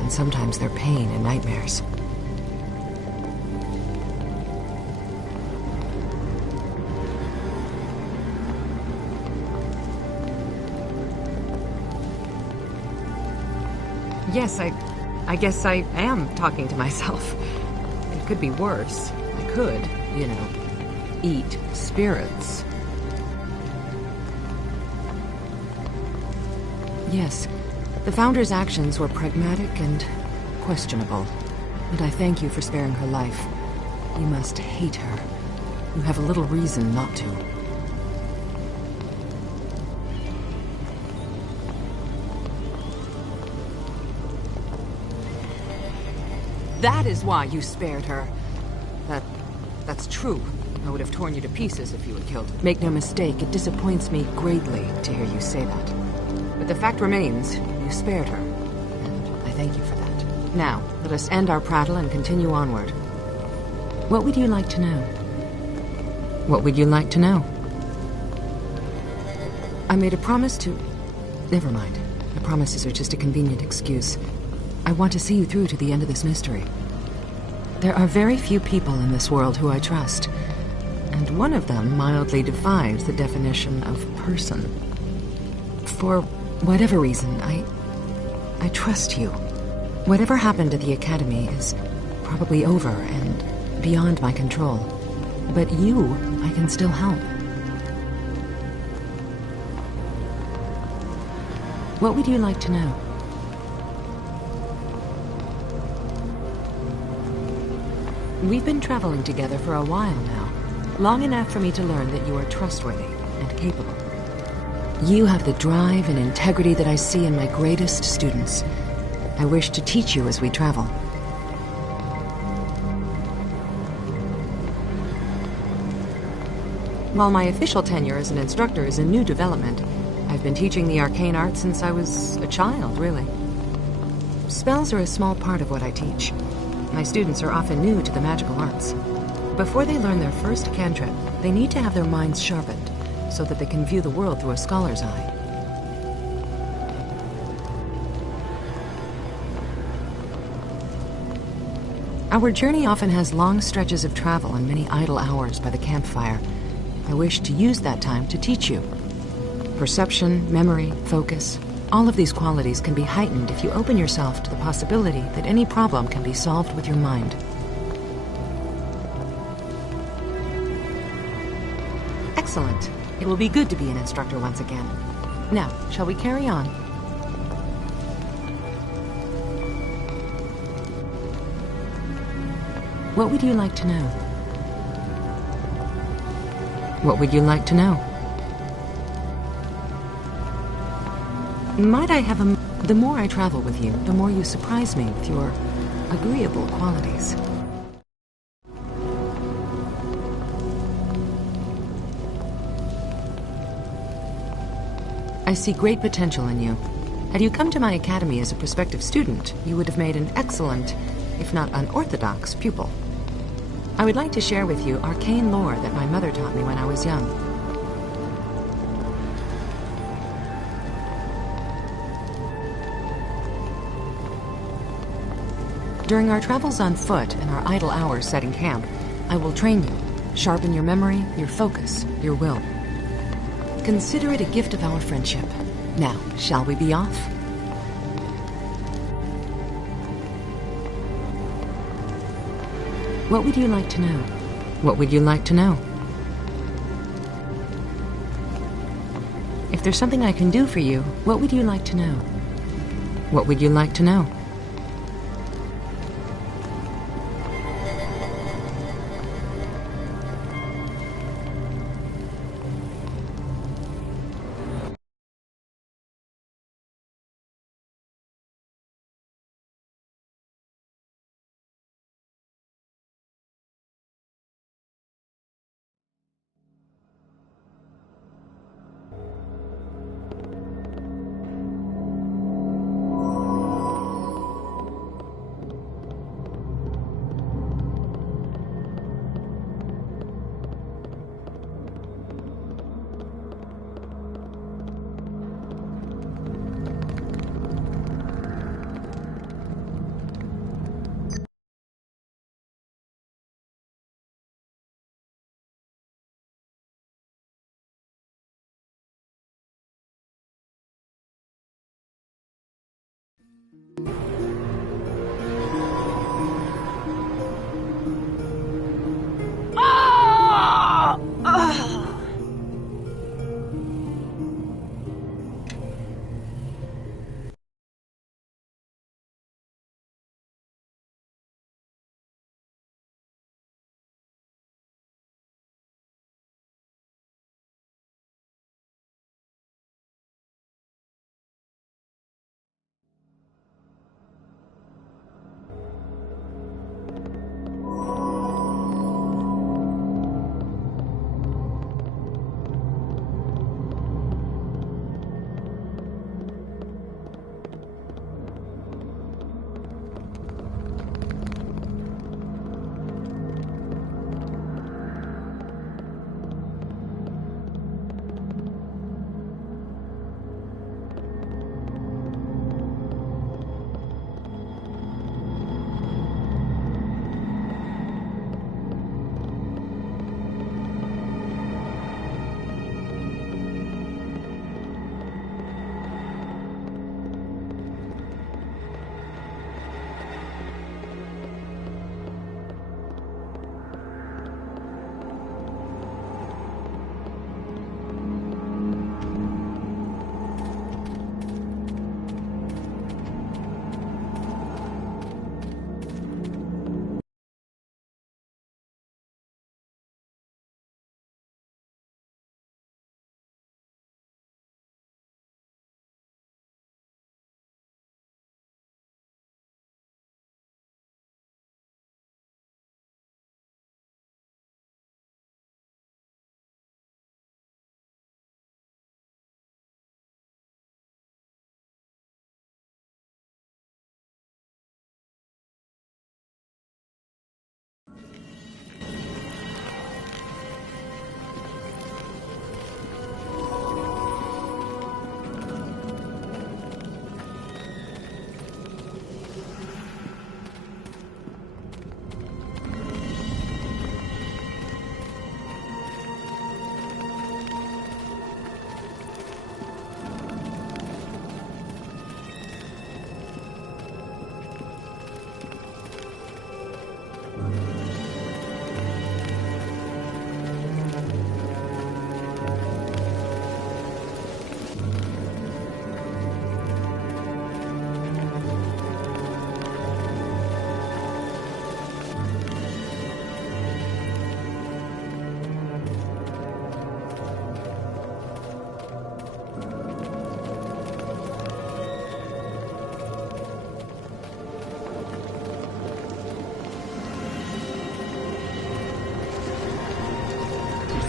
and sometimes their pain and nightmares. Yes, I guess I am talking to myself. It could be worse. I could, you know, eat spirits. Yes, the Founder's actions were pragmatic and questionable, and I thank you for sparing her life. You must hate her. You have a little reason not to. That is why you spared her. That's true. I would have torn you to pieces if you had killed her. Make no mistake, it disappoints me greatly to hear you say that. But the fact remains, you spared her. And I thank you for that. Now, let us end our prattle and continue onward. What would you like to know? What would you like to know? I made a promise to... Never mind. The promises are just a convenient excuse. I want to see you through to the end of this mystery. There are very few people in this world who I trust, and one of them mildly defies the definition of person. For whatever reason, I trust you. Whatever happened at the Academy is probably over and beyond my control. But you, I can still help. What would you like to know? We've been traveling together for a while now, long enough for me to learn that you are trustworthy and capable. You have the drive and integrity that I see in my greatest students. I wish to teach you as we travel. While my official tenure as an instructor is a new development, I've been teaching the arcane arts since I was a child, really. Spells are a small part of what I teach. My students are often new to the magical arts. Before they learn their first cantrip, they need to have their minds sharpened so that they can view the world through a scholar's eye. Our journey often has long stretches of travel and many idle hours by the campfire. I wish to use that time to teach you. Perception, memory, focus, all of these qualities can be heightened if you open yourself to the possibility that any problem can be solved with your mind. Excellent. It will be good to be an instructor once again. Now, shall we carry on? What would you like to know? What would you like to know? Might I have a... The more I travel with you, the more you surprise me with your agreeable qualities. I see great potential in you. Had you come to my academy as a prospective student, you would have made an excellent, if not unorthodox, pupil. I would like to share with you arcane lore that my mother taught me when I was young. During our travels on foot and our idle hours setting camp, I will train you, sharpen your memory, your focus, your will. Consider it a gift of our friendship. Now, shall we be off? What would you like to know? What would you like to know? If there's something I can do for you, what would you like to know? What would you like to know?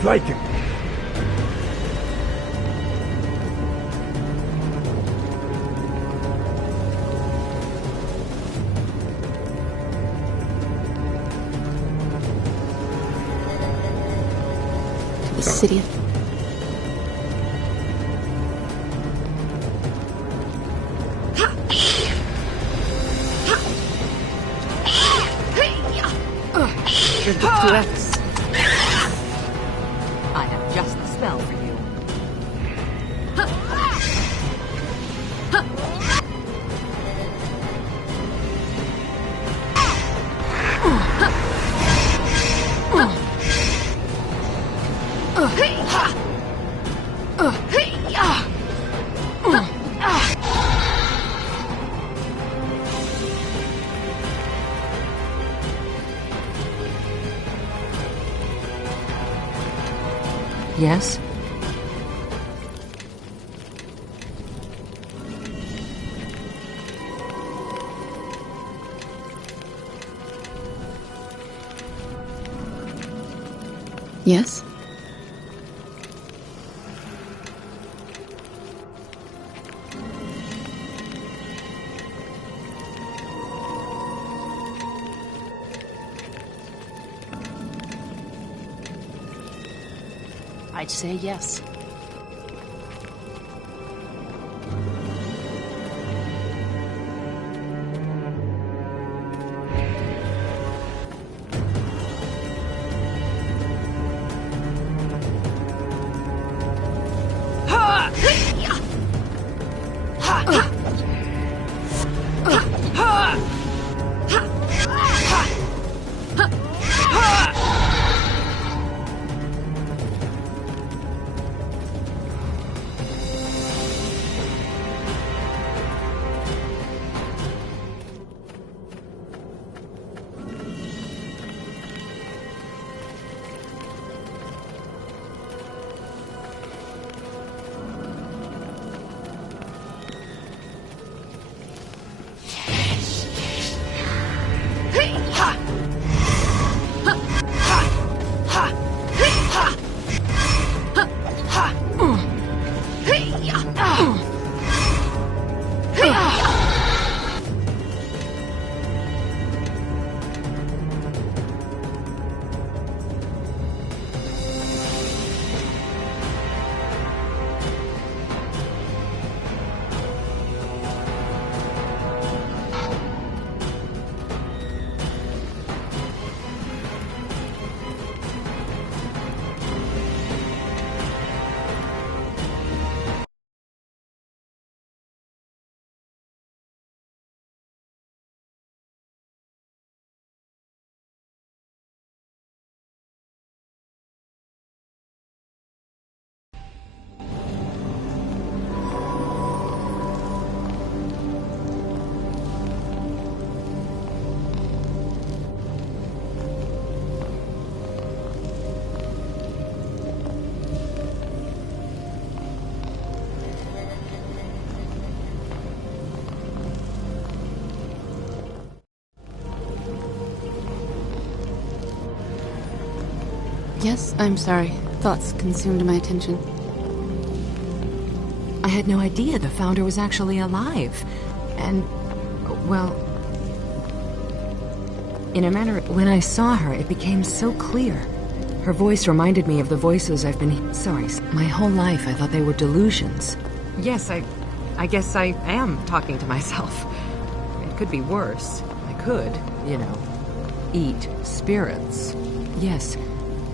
Flanking! Obsidian. I have just the spell for you. Yes? Yes? I'd say yes. Yes, I'm sorry. Thoughts consumed my attention. I had no idea the founder was actually alive. And, well... in a manner, when I saw her, it became so clear. Her voice reminded me of the voices I've been... Sorry, my whole life I thought they were delusions. Yes, I guess I am talking to myself. It could be worse. I could, you know, eat spirits. Yes,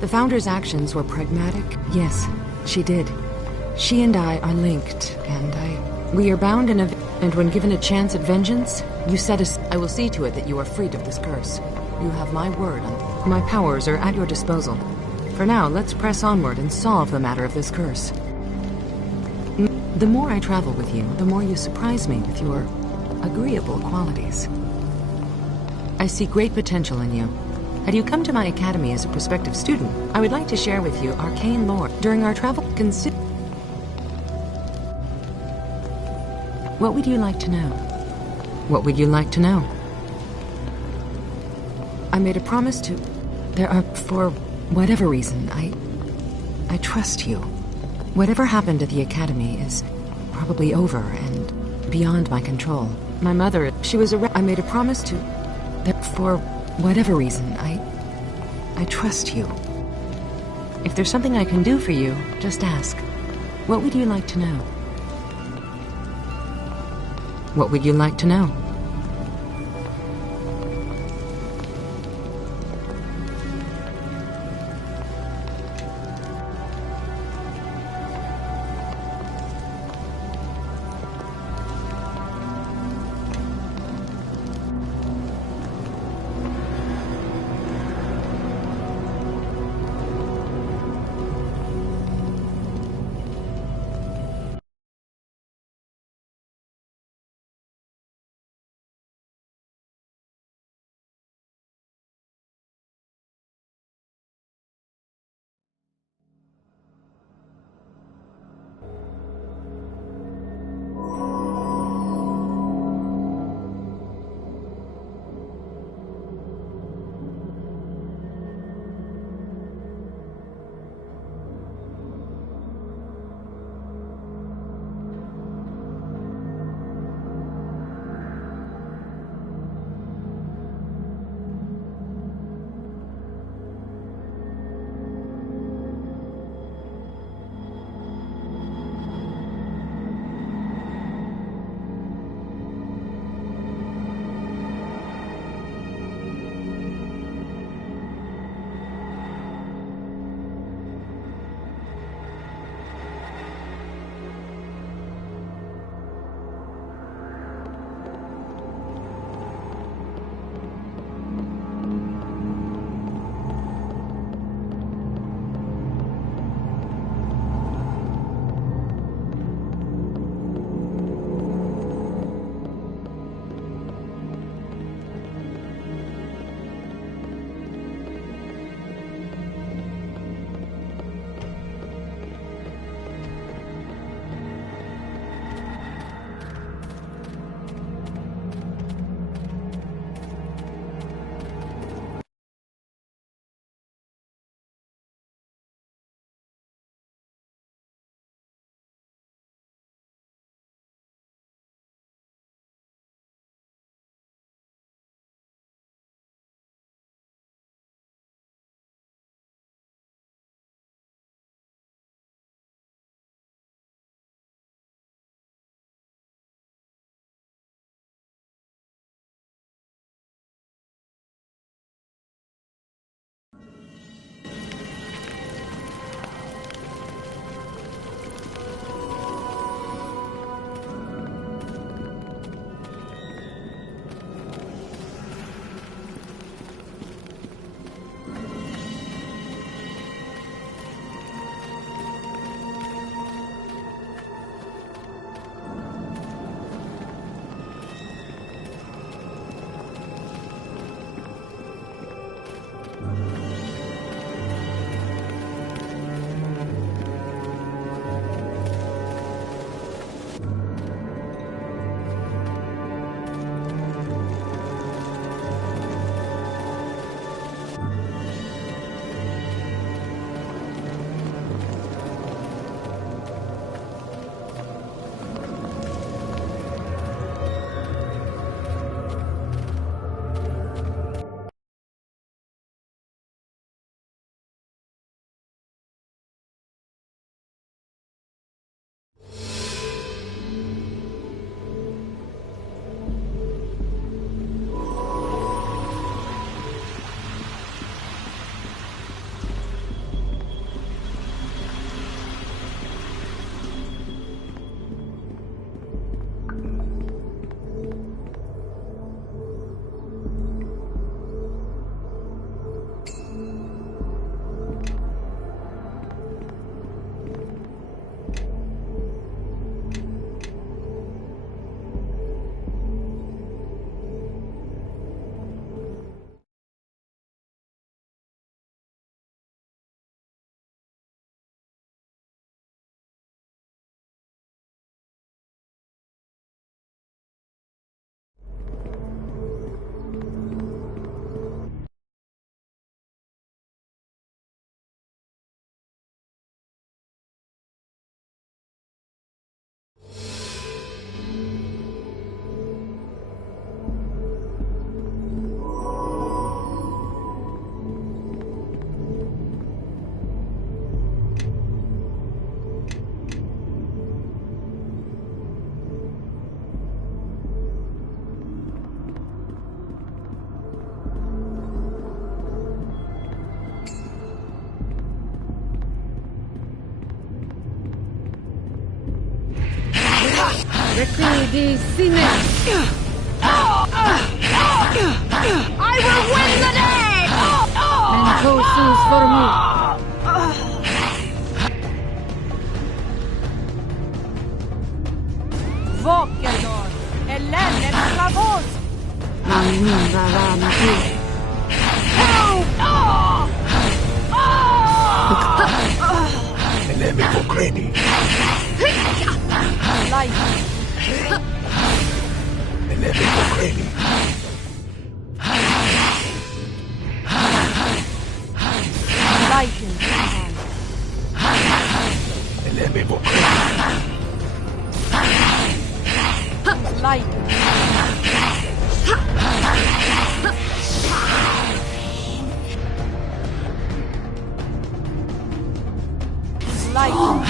the Founder's actions were pragmatic. Yes, she did. She and I are linked, and we are bound in a... And when given a chance at vengeance, you said us... I will see to it that you are freed of this curse. You have my word on... My powers are at your disposal. For now, let's press onward and solve the matter of this curse. The more I travel with you, the more you surprise me with your agreeable qualities. I see great potential in you. Had you come to my academy as a prospective student, I would like to share with you arcane lore. During our travel, What would you like to know? What would you like to know? I made a promise to... For whatever reason, I trust you. Whatever happened at the Academy is probably over and beyond my control. My mother, she was I made a promise to... that for whatever reason, I trust you. If there's something I can do for you, just ask. What would you like to know? What would you like to know? Requidi sine. I will win the day! Mentosus for me. Vokedor, Helene Travos! Mamun vara mati. Eleme Bokreni. Life, Eleme Bokreni. life in Eleme Bokreni. life. Life.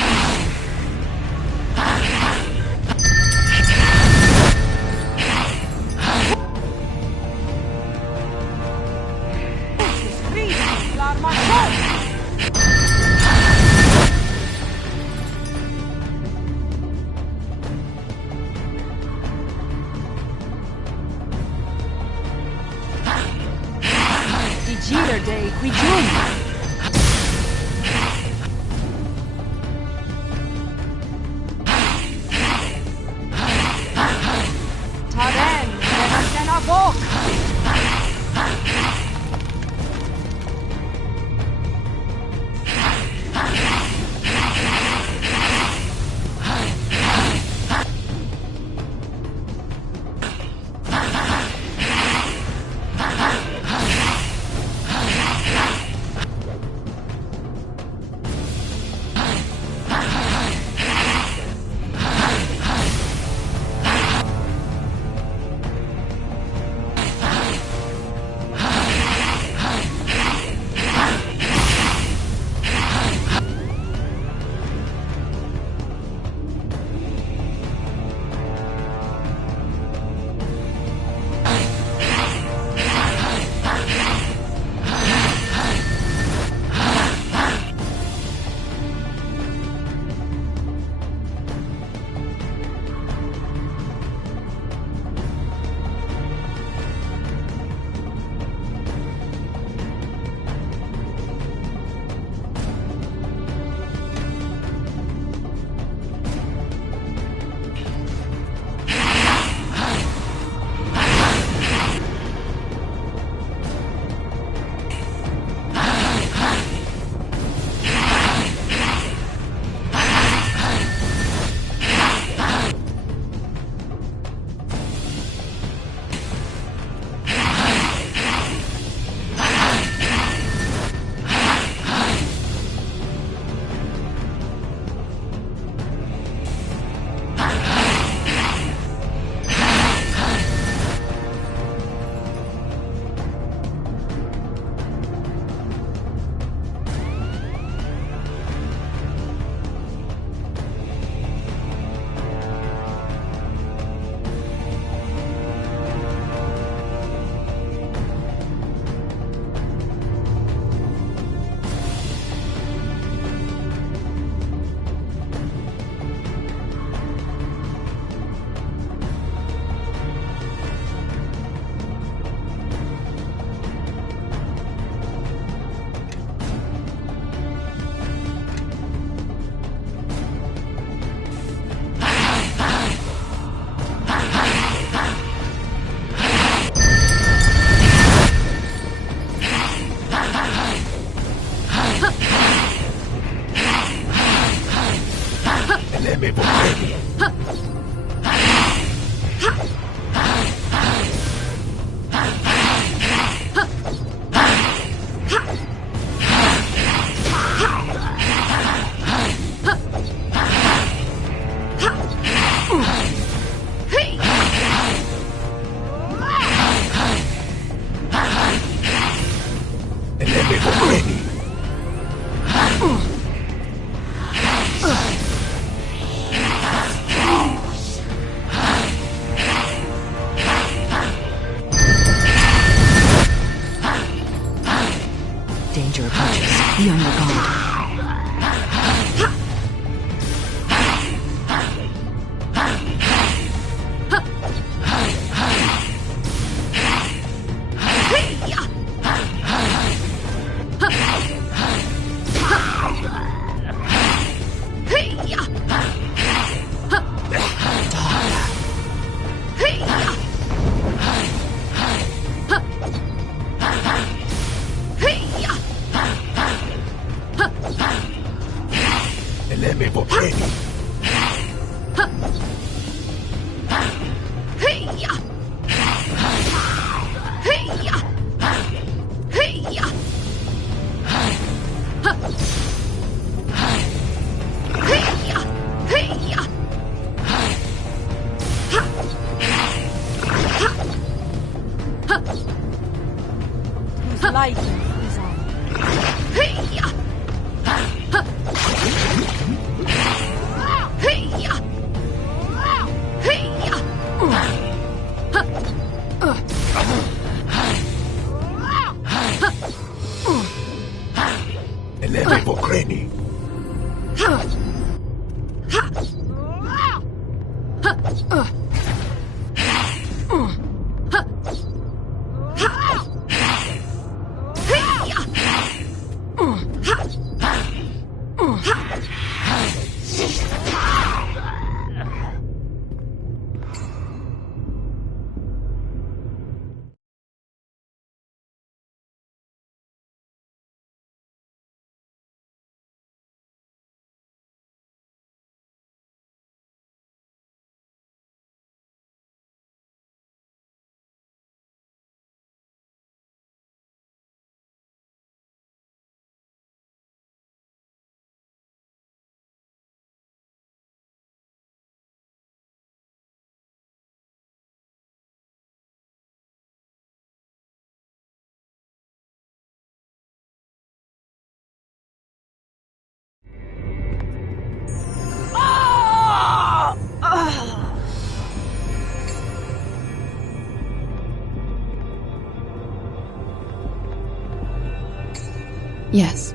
Digiter Day, qui giù! Taren, Renatena Bok! Eleme Bokreni. Eleme Bokreni. Danger approaches. Be on your guard. life is on. Eleme pokreni. Yes.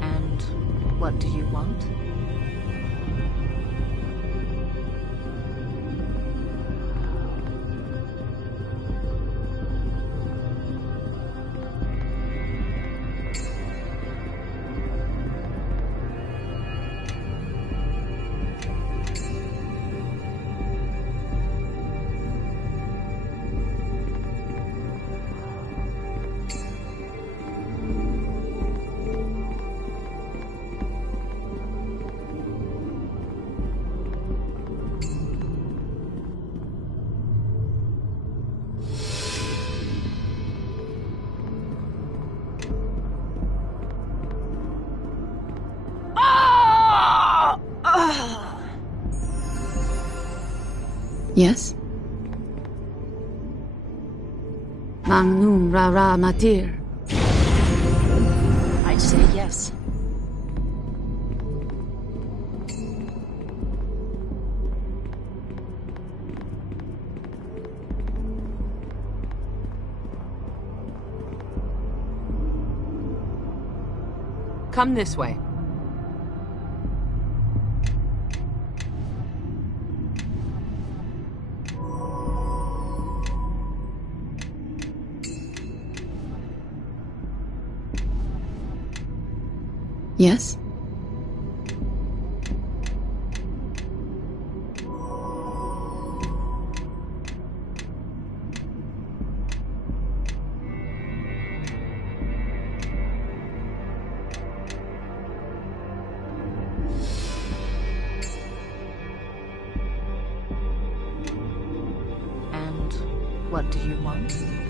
And what do you want? Yes? Magnum Rara Matir. I'd say yes. Come this way. Yes? And what do you want?